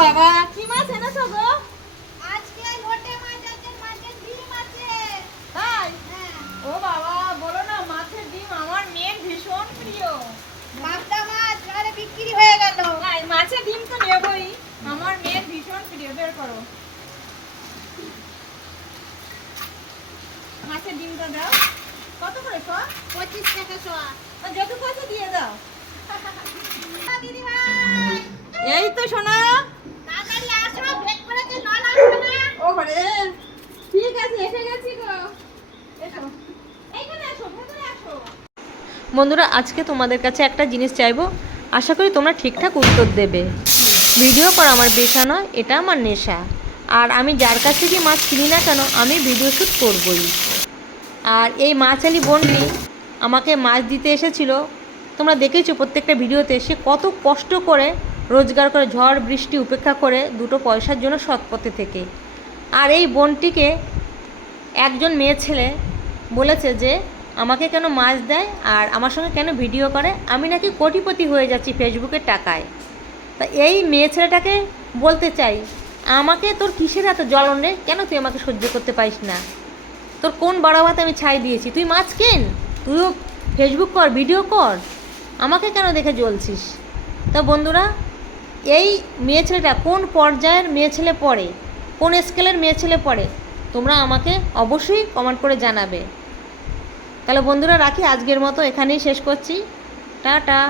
বাবা কি মাছ এনেছো গো? আজকে লোটে মাছ আছে, মাছের ডিম আছে। তাই? হ্যাঁ। ও বাবা বলো না, মাছের ডিম আমার মেয়ের ভীষণ প্রিয়। পাবদা মাছ আরে বিক্রি হয়ে গেল। তাই মাছের ডিম তো নেবই, আমার মেয়ের ভীষণ প্রিয়। বের করো মাছের ডিমটা দাও। কত করে শ? 25 টাকা শোয়া। যেটুকু আছে দিয়ে দাও। দিদি ভাই এই তো সোনা। তাড়াতাড়ি আসো, ভেট করেছে নল আসবে না। ও ঘরে ঠিক আছে, এসে গেছি গো। এসো এইখানে আসো, ভেতরে আসো। বন্ধুরা, আজকে তোমাদের কাছে একটা জিনিস চাইবো, আশা করি তোমরা ঠিকঠাক উত্তর দেবে। ভিডিও করা আমার পেশা নয়, এটা আমার নেশা। আর আমি যার কাছে গিয়ে মাছ কিনি না কেন, আমি ভিডিও শ্যুট করবই। আর এই মাছালি বোনটি আমাকে মাছ দিতে এসেছিল, তোমরা দেখেছো প্রত্যেকটা ভিডিওতে সে কত কষ্ট করে রোজগার করে, ঝড় বৃষ্টি উপেক্ষা করে দুটো পয়সার জন্য সৎ পথে থেকে। আর এই বোনটিকে একজন মেয়ে ছেলে বলেছে যে আমাকে কেন মাছ দেয় আর আমার সঙ্গে কেন ভিডিও করে, আমি নাকি কোটিপতি হয়ে যাচ্ছি ফেসবুকের টাকায়। তা এই মেয়ে ছেলেটাকে বলতে চাই, আমাকে তোর কিসের এত জ্বলন রে, কেন তুই আমাকে সহ্য করতে পারিস না? তোর কোন বাড়াবাতে আমি ছাই দিয়েছি? তুই মাছ কেন, তুইও ফেসবুক কর, ভিডিও কর, আমাকে কেন দেখে জ্বলছিস? তো বন্ধুরা, এই মেয়ে ছেলেটা কোন পর্যায়ের মেয়ে ছেলে পড়ে, কোন স্কেলের মেয়ে ছেলে পড়ে, তোমরা আমাকে অবশ্যই কমেন্ট করে জানাবে। তাহলে বন্ধুরা রাখি, আজকের মতো এখানেই শেষ করছি। টাটা।